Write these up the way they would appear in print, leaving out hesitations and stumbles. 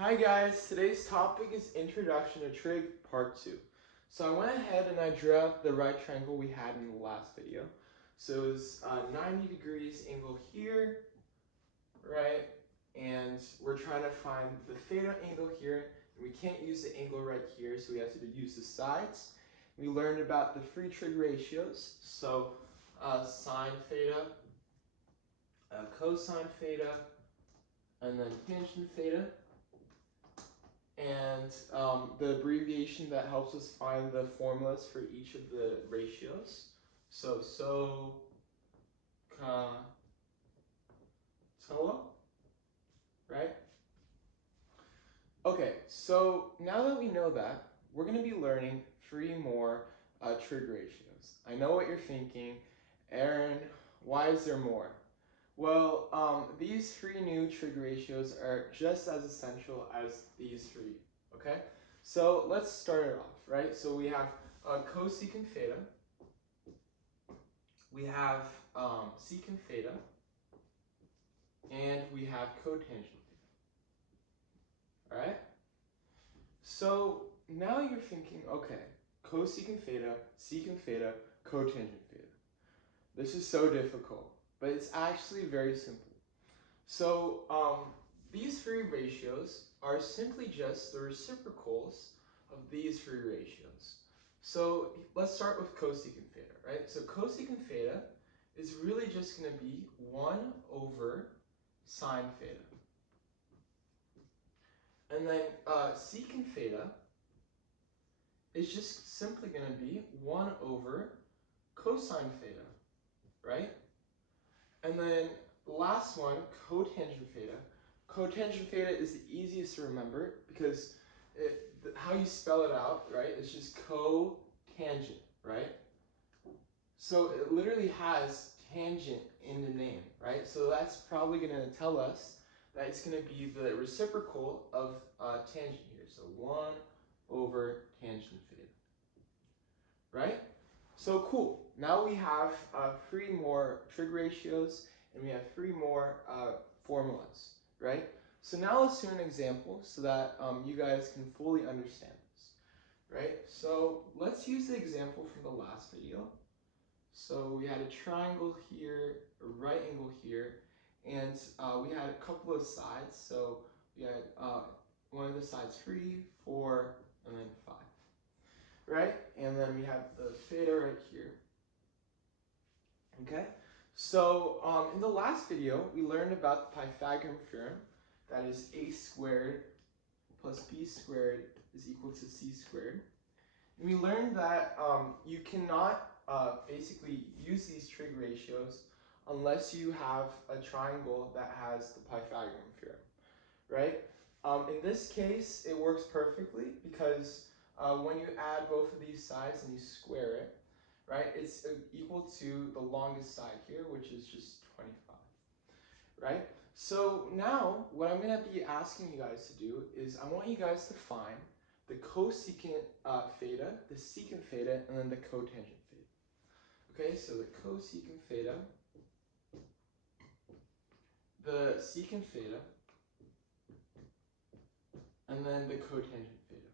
Hi guys, today's topic is Introduction to Trig Part 2. So I went ahead and I drew out the right triangle we had in the last video. So it was 90 degrees angle here, right? And we're trying to find the theta angle here. And we can't use the angle right here, so we have to use the sides. We learned about the free trig ratios. So sine theta, cosine theta, and then tangent theta. And the abbreviation that helps us find the formulas for each of the ratios. So, toa, right? Okay, so now that we know that, we're going to be learning 3 more trig ratios. I know what you're thinking, Aaron, why is there more? Well, these 3 new trig ratios are just as essential as these 3, okay? So let's start it off, right? So we have cosecant theta, we have secant theta, and we have cotangent theta, all right? So now you're thinking, okay, cosecant theta, secant theta, cotangent theta. This is so difficult, but it's actually very simple. So these 3 ratios are simply just the reciprocals of these 3 ratios. So let's start with cosecant theta, right? So cosecant theta is really just going to be 1 over sine theta. And then secant theta is just simply going to be 1 over cosine theta, right? And then the last one, cotangent theta. Cotangent theta is the easiest to remember because how you spell it out, right? It's just cotangent, right? So it literally has tangent in the name, right? So that's probably going to tell us that it's going to be the reciprocal of tangent here. So 1 over tangent theta, right? So cool. Now we have 3 more trig ratios and we have 3 more formulas, right? So now let's do an example so that you guys can fully understand this, right? So let's use the example from the last video. So we had a triangle here, a right angle here, and we had a couple of sides. So we had one of the sides 3, 4, and then 5. Right? And then we have the theta right here. Okay? So in the last video, we learned about the Pythagorean theorem. That is a squared plus b squared is equal to c squared. And we learned that you cannot basically use these trig ratios unless you have a triangle that has the Pythagorean theorem. Right? In this case, it works perfectly because when you add both of these sides and you square it, right, it's equal to the longest side here, which is just 25, right? So now what I'm going to be asking you guys to do is I want you guys to find the cosecant theta, the secant theta, and then the cotangent theta. Okay, so the cosecant theta, the secant theta, and then the cotangent theta.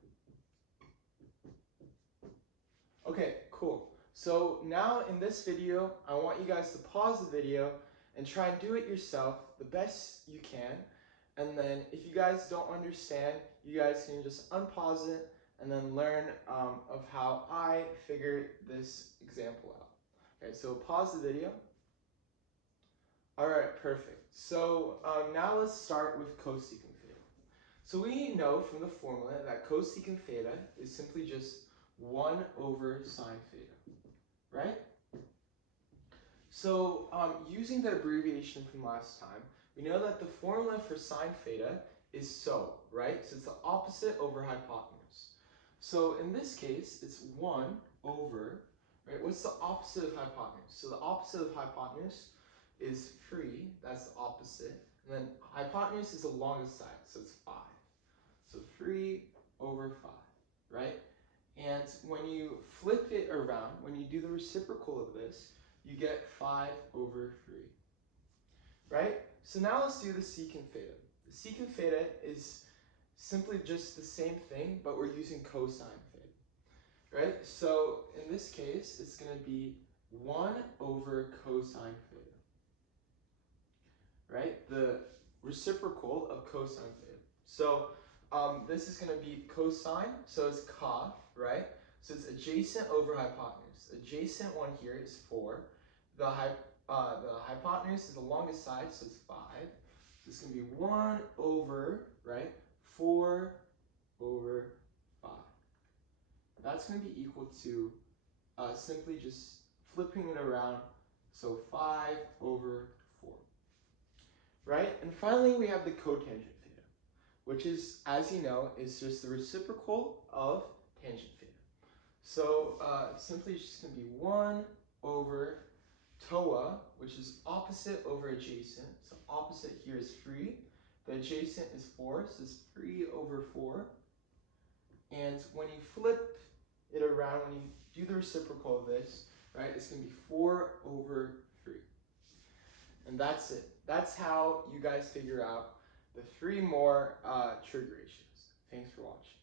Okay, cool. So now in this video, I want you guys to pause the video and try and do it yourself the best you can. And then if you guys don't understand, you guys can just unpause it and then learn of how I figured this example out. Okay, so pause the video. All right, perfect. So now let's start with cosecant theta. So we know from the formula that cosecant theta is simply just 1 over sine theta, right? So using the abbreviation from last time, we know that the formula for sine theta is so, right? So it's the opposite over hypotenuse. So in this case, it's 1 over, right? What's the opposite of hypotenuse? So the opposite of hypotenuse is 3, that's the opposite. And then hypotenuse is the longest side, so it's 5. So 3 over 5, right? And when you flip it around, when you do the reciprocal of this, you get 5 over 3, right? So now let's do the secant theta. The secant theta is simply just the same thing, but we're using cosine theta, right? So in this case, it's going to be 1 over cosine theta, right? The reciprocal of cosine theta. So this is going to be cosine, so it's cof, right? So it's adjacent over hypotenuse. Adjacent one here is 4. The hypotenuse is the longest side, so it's 5. So it's going to be 1 over, right, 4 over 5. That's going to be equal to simply just flipping it around, so 5 over 4. Right? And finally, we have the cotangent theta, which is, as you know, is just the reciprocal of tangent theta. So simply it's just going to be 1 over TOA, which is opposite over adjacent. So opposite here is 3. The adjacent is 4, so it's 3 over 4. And when you flip it around, when you do the reciprocal of this, right, it's going to be 4 over 3. And that's it. That's how you guys figure out the 3 more trig ratios. Thanks for watching.